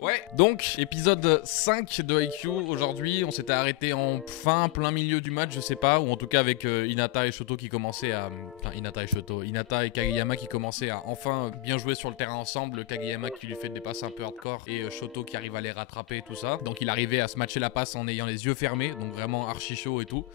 Ouais, donc épisode 5 de IQ aujourd'hui, on s'était arrêté en plein milieu du match, je sais pas, ou en tout cas avec Hinata et Shoto qui commençaient à... Enfin Hinata et Kageyama qui commençaient à enfin bien jouer sur le terrain ensemble, Kageyama qui lui fait des passes un peu hardcore et Shoto qui arrive à les rattraper et tout ça. Donc il arrivait à se matcher la passe en ayant les yeux fermés, donc vraiment archi chaud et tout.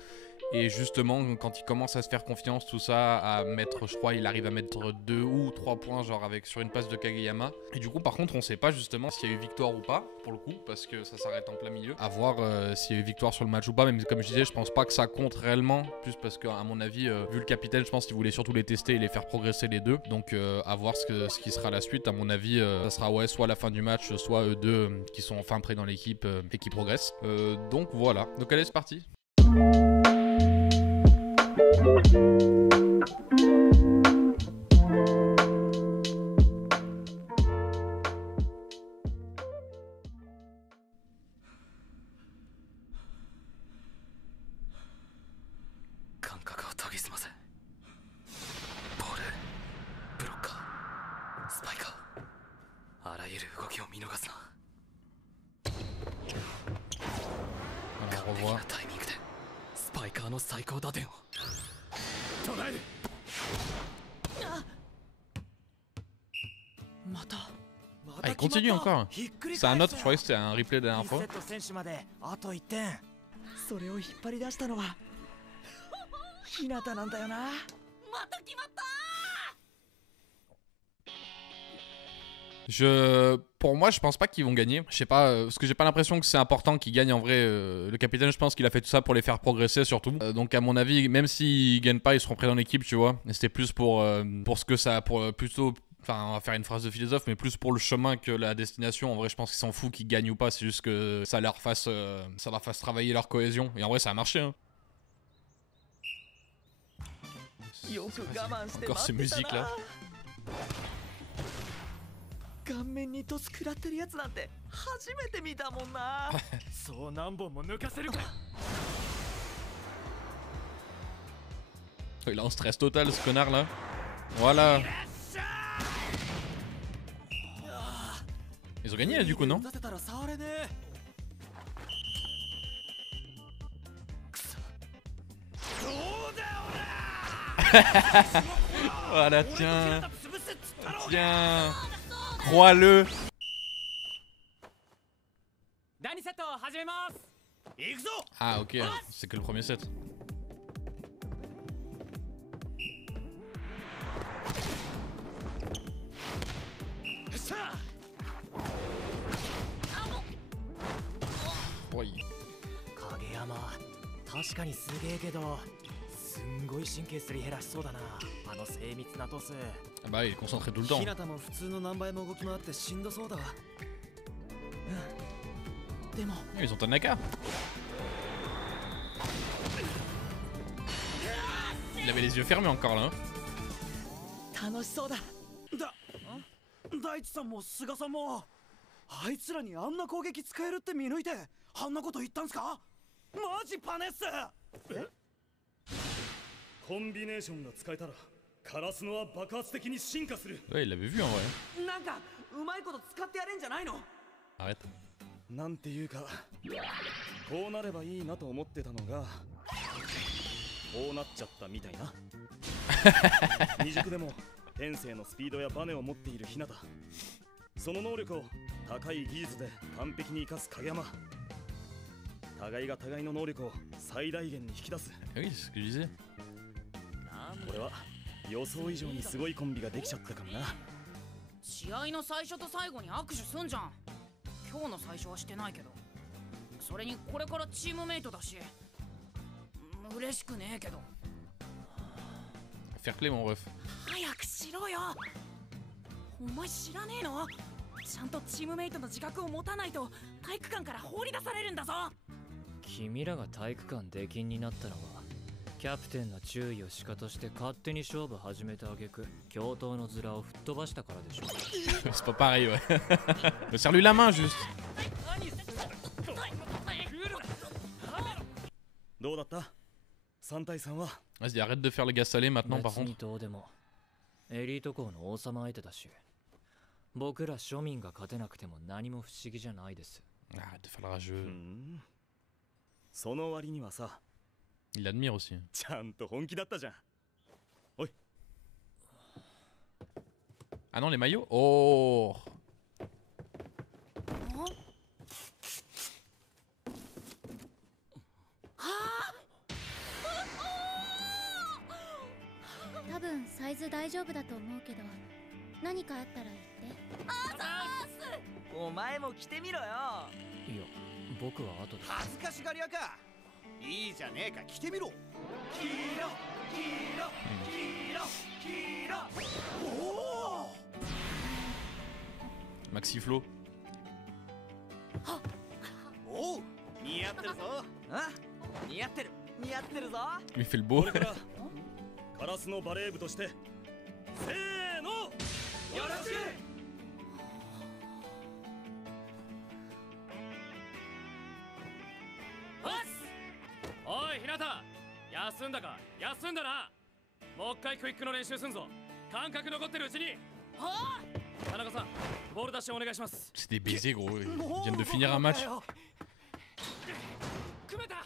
Et justement, quand il commence à se faire confiance, tout ça, à mettre, je crois, il arrive à mettre 2 ou 3 points, genre avec sur une passe de Kageyama. Et du coup, par contre, on sait pas justement s'il y a eu victoire ou pas, pour le coup, parce que ça s'arrête en plein milieu. À voir s'il y a eu victoire sur le match ou pas, mais comme je disais, je pense pas que ça compte réellement, plus parce qu'à mon avis, vu le capitaine, je pense qu'il voulait surtout les tester et les faire progresser les deux. Donc, à voir ce qui sera la suite. À mon avis, ça sera ouais, soit la fin du match, soit eux deux qui sont enfin prêts dans l'équipe et qui progressent. Donc voilà. Donc allez, c'est parti. 感覚を研ぎ澄ませボールブロッカースパイカーあらゆる動きを見逃すな完璧なタイミングでスパイカーの最高打点を捉える Ah, il continue encore. C'est un autre, je croyais que c'était un replay de la dernière fois. Pour moi, je pense pas qu'ils vont gagner. Je sais pas, parce que j'ai pas l'impression que c'est important qu'ils gagnent en vrai. Le capitaine, je pense qu'il a fait tout ça pour les faire progresser surtout. Donc à mon avis, même s'ils gagnent pas, ils seront prêts dans l'équipe, tu vois. Et c'était plus pour ce que ça, pour plutôt. Enfin, on va faire une phrase de philosophe, mais plus pour le chemin que la destination. En vrai, je pense qu'ils s'en foutent qu'ils gagnent ou pas. C'est juste que ça leur fasse travailler leur cohésion. Et en vrai, ça a marché. Hein. Encore ces musiques là. 顔面にトス食らってるやつなんて初めて見たもんなそう何本も抜かせるか Il est en stress total ce connard là. Voilà. Ils ont gagné là du coup non? Voilà tiens. Tiens. Crois-le. Ah ok, c'est que le premier set. Oui. 影山確かにすげえけどすんごい神経すり減らしそうだなあの精密なトス Ah bah il est concentré tout le temps. 日向も普通の何倍も動き回ってしんどそうだわでも Ils ont Tanaka. Il avait les yeux fermés encore là. Hein. 楽しそうだ大地さんも菅さんもあいつらにあんな攻撃使えるって見抜いてあんなこと言ったんすかマジパネッスえコンビネーションが使えたらカラスノは爆発的に進化する Ouais, il l'avait vu en vrai. なんかうまいこと使ってやれんじゃないの Arrête. なんていうかこうなればいいなと思ってたのがこうなっちゃったみたいな未熟でも天性のスピードやバネを持っている日向その能力を高い技術で完璧に生かす影山互いが互いの能力を最大限に引き出す Ah oui, c'est ce que je disais. これは予想以上にすごいコンビができちゃったかもな試合の最初と最後に握手すんじゃん今日の最初はしてないけどそれにこれからチームメイトだし嬉しくねえけど Fair play mon ref. 早くしろよお前知らねえのちゃんとチームメイトの自覚を持たないと体育館から放り出されるんだぞ君らが体育館出禁になったのはキャプテンの注意をしかとして勝手に勝負始めた挙句教頭の面を吹っ飛ばしたからでしょ C'est pas pareil ouais. Serre-lui la main juste. どうだった3対3は Vas-y arrête de faire le gars salé maintenant par 別に contre. どうでもエリート校の王様相手だし僕ら庶民が勝てなくても何も不思議じゃないです。 Ah, de faire le rageux. その割にはさ、 Il l'admire aussi. ちゃんと本気だったじゃん。 Ah non, les maillots? Oh! 多分サイズ大丈夫だと思うけど、何かあったら言って。お前も着てみろよ。いや、僕は後で。恥ずかしがり屋か。いいじゃねえか、着てみろ。黄色黄色黄色黄色。おお。 Maxi Flo. おう、似合ってるぞ。あ、似合ってる似合ってるぞ。 Il fait le こ beau. れからカラスのバレー部としてせーの、よろしく。おい、ひなた、休んだか？休んだな。もう一回クイックの練習すんぞ。感覚残ってるうちに。はあ、田中さん、ボール出しお願いします。 C'est des baisers, gros. Ils viennent de finir un match. 組めたよ。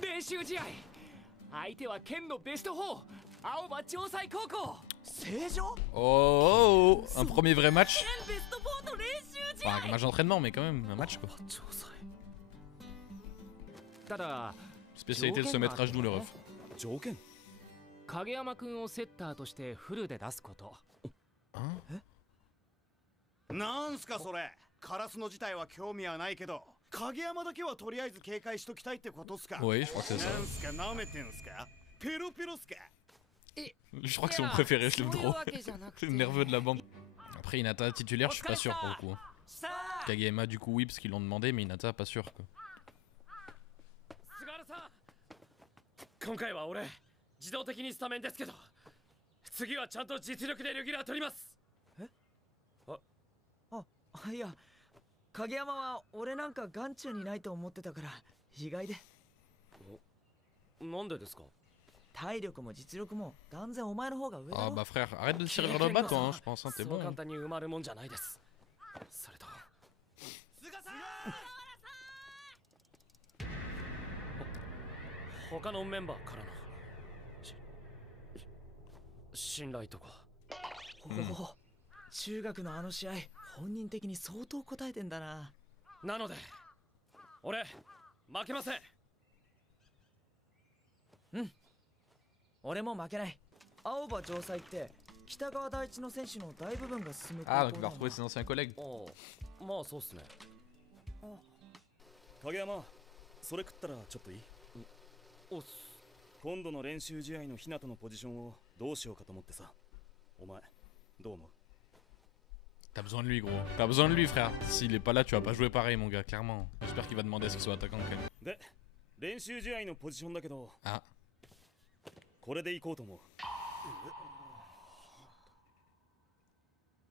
練習試合、相手は県のベスト4、青葉城西高校。正常。 Oh, oh, oh. Un premier vrai match. ベスト4の練習試合。 Enfin, un match d'entraînement, mais quand même, un match quoi. ただ Spécialité de se mettre à genoux, le ref. 条件？影山君をセッターとしてフルで出すこと。 Hein? なんすかそれ。カラスの自体は興味はないけど、影山だけはとりあえず警戒しときたいってことっすか。 Oui, je crois que c'est ça. なんすか、舐めてんすか。ペロペロっすか。 Je crois que c'est mon préféré, je l'aime trop. C'est le nerveux de la bande. Après, Hinata titulaire, je suis pas sûr pour le coup. Kageyama, du coup, oui, parce qu'ils l'ont demandé, mais Hinata, pas sûr quoi. 菅原さん、今回は俺自動的にスタメンですけど、次はちゃんと実力でレギュラー取ります。いや、影山は俺なんか眼中にないと思ってたから意外で。なんでですか？体力も実力も断然お前の方が上だ Ah ろ。 bah frère, arrête de tirer vers le bas toi, hein, je pense, hein, t'es そう bon. 簡 Hein. 単に埋まるもんじゃないです。それと他のメンバーからの信頼とか。おお、中学のあの試合本人的に相当答えてんだな。なので俺負けません。俺も負けない。青葉城西って北川第一の選手の大部分が進む Ah, donc il va retrouver ses anciens collègues. まあそうっすね。影山、それ食ったらちょっといい？おっす。今度の練習試合の日向のポジションをどうしようかと思ってさ。お前どう思う？ T'as besoin de lui, gros. T'as besoin de lui, frère. S'il est pas là, tu vas pas jouer pareil, mon gars, clairement. J'espère qu'il va demander à ce qu'il soit attaquant quand même. で、練習試合のポジションだけど、 Ah, これでいこうと思う。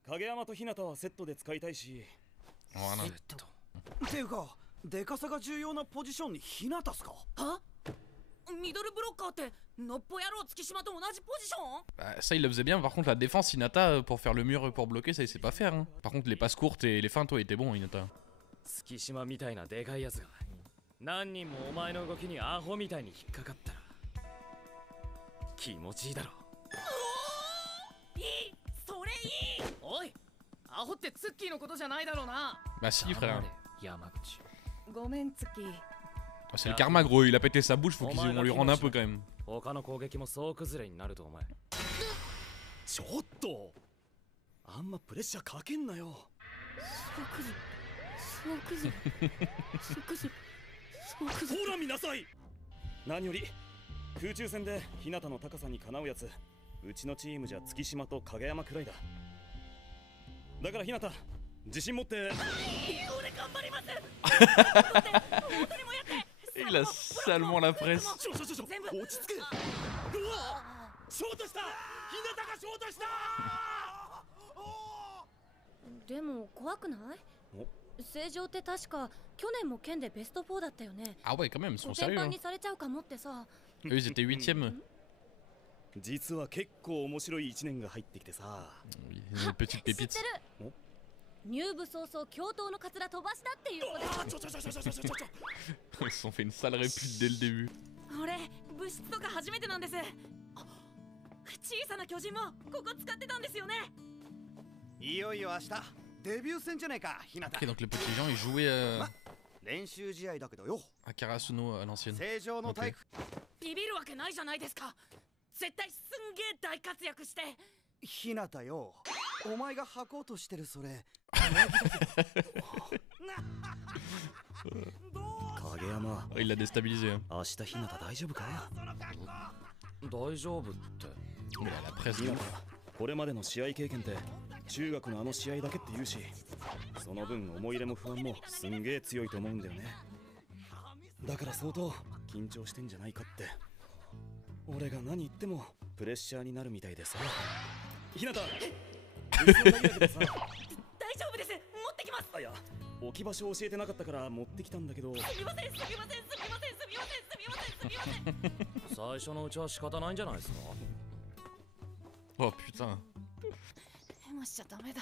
影山と日向はセットで使いたいし。 voilà. っていうか、でかさが重要なポジションに日向っすか。は？ミドルブロッカーってのっぽ野郎月島と同じポジション？ Bah, ça, il le faisait bien. Par contre, la défense, Hinata, pour faire le mur, pour bloquer, ça, il sait pas faire. Hein. Par contre, les passes courtes et les feintes, toi, il était bon, Hinata. 月島みたいなでかいやつが何人もお前の動きにアホみたいに引っかかったら気持ちいいだろ。いい、それいい。おい、アホってツッキーのことじゃないだろうな。 Bah, si, frère. 山口。ごめんツッキー。 Oh, c'est le karma, gros. Il a pété sa bouche, faut qu'on lui rende un peu quand même. 他の攻撃も総崩れになるとお前。ちょっとあんまプレッシャーかけんなよ。ほら見なさい。何より空中戦で日向の高さにかなうやつ、うちのチームじゃ月島と影山くらいだ。だから日向、自信持って。俺頑張ります。 Il a salement la presse. 落ち着け。うわ、ショートした。日向がショートした。でも怖くない？正常って確か去年も県でベスト4だったよね。 Ah ouais, quand même, ils sont 全 sérieux. 般 Hein. にされちゃうかもってさ。 Eux, ils étaient 8ème. 実は結構面白い1年が入ってきてさ。 Une petite 知ってる pépite. 入部早々教頭のカツラ飛ばしたっていうことで Ils se sont fait une sale répute dès le début. 俺物質とか初めてなんです。小さな巨人もここ使ってたんですよね。いよいよ明日デビュー戦じゃねえか、ひなた。 Ok, donc les petits gens ils jouaient 練習試合だけどよ。 à Karasuno à l'ancienne. 正常の体育。ビビるわけないじゃないですか。絶対すんげえ大活躍して。ひなたよ、お前が履こうとしてるそれ。影山、 Il l'a déstabilisé. Hein. 明日ひなた大丈夫か？大丈夫って。 Il a la presse ひ de な ouf. た、これまでの試合経験って中学のあの試合だけって言うし、その分思い入れも不安もすんげえ強いと思うんだよね。だから相当緊張してんじゃないかって。俺が何言ってもプレッシャーになるみたいでさ。ひなた、物質のだけだけどさ。大丈夫です。持ってきます。あ、いや、置き場所教えてなかったから持ってきたんだけど。すみません、すみません、すみません、すみません、すみません、すみません。最初のうちは仕方ないんじゃないですか。 Oh putain. ヘマしちゃダメだ。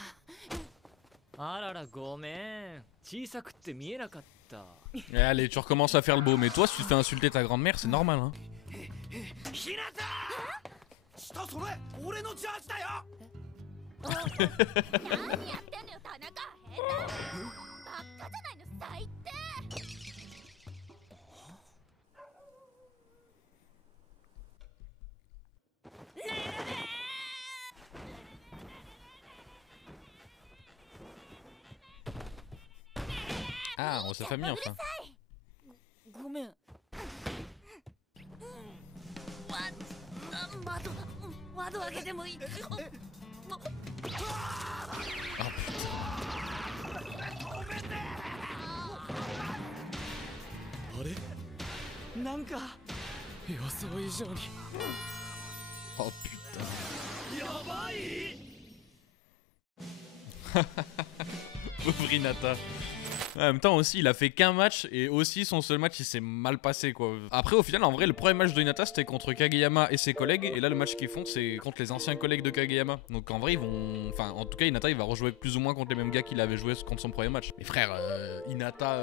あららごめん、小さくって見えなかった。 Allez, tu recommences à faire le beau. Mais toi, si tu te fais insulter ta grand-mère, c'est normal. Hein. ひなた、下それ俺のジャージだよ。何やってんのよ田中。下手バッカじゃないの最低。Ah, on s'est famille enfin. ごめん。窓開けてもいい。あれ？なんか予想以上に。 Oh putain. やばい！ Pauvre Hinata. En même temps aussi, il a fait qu'un match et aussi son seul match il s'est mal passé quoi. Après au final en vrai le premier match de Hinata c'était contre Kageyama et ses collègues et là le match qu'ils font c'est contre les anciens collègues de Kageyama. Donc en vrai ils vont... Enfin en tout cas Hinata il va rejouer plus ou moins contre les mêmes gars qu'il avait joué contre son premier match. Mais frère, Hinata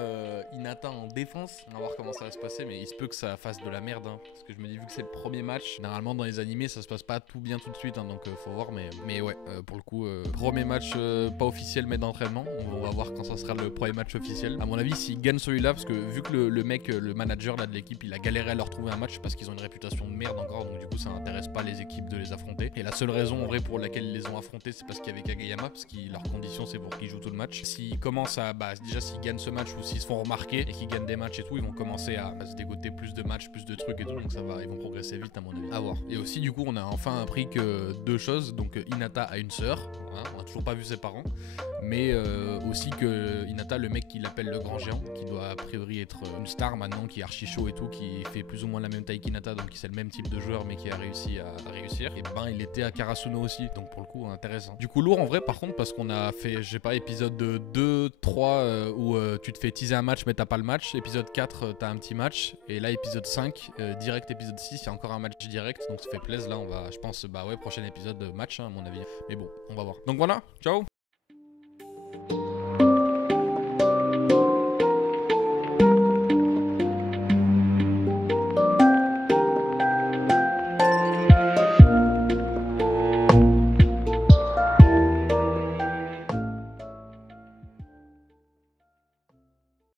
en défense, on va voir comment ça va se passer mais il se peut que ça fasse de la merde hein. Parce que je me dis vu que c'est le premier match, normalement dans les animés ça se passe pas tout bien tout de suite hein, donc faut voir mais ouais pour le coup premier match pas officiel mais d'entraînement. On va voir quand ça sera le premier match officiel. À mon avis, s'ils gagnent celui-là, parce que vu que le mec, le manager là de l'équipe, il a galéré à leur trouver un match parce qu'ils ont une réputation de merde encore, donc du coup ça n'intéresse pas les équipes de les affronter. Et la seule raison en vrai pour laquelle ils les ont affrontés, c'est parce qu'il y avait Kageyama, parce que leurs conditions c'est pour qu'ils jouent tout le match. S'ils commencent à, déjà s'ils gagnent ce match ou s'ils se font remarquer et qu'ils gagnent des matchs et tout, ils vont commencer à se dégoter plus de matchs, plus de trucs et tout, donc ça va, ils vont progresser vite à mon avis. À voir. Et aussi du coup on a enfin appris que deux choses, donc Hinata a une sœur, hein, on a toujours pas vu ses parents, mais aussi que Hinata, le mec qui l'appelle le grand géant, qui doit a priori être une star maintenant, qui est archi chaud et tout, qui fait plus ou moins la même taille qu'Hinata, donc c'est le même type de joueur mais qui a réussi à réussir, et ben il était à Karasuno aussi, donc pour le coup intéressant. Du coup lourd en vrai par contre parce qu'on a fait, je sais pas, épisode 2, 3 où tu te fais teaser un match mais t'as pas le match, épisode 4 t'as un petit match, et là épisode 5, direct épisode 6 il y a encore un match direct, donc ça fait plaisir. Là on va, je pense, bah ouais, prochain épisode match hein, à mon avis, mais bon on va voir. Donc voilà, ciao.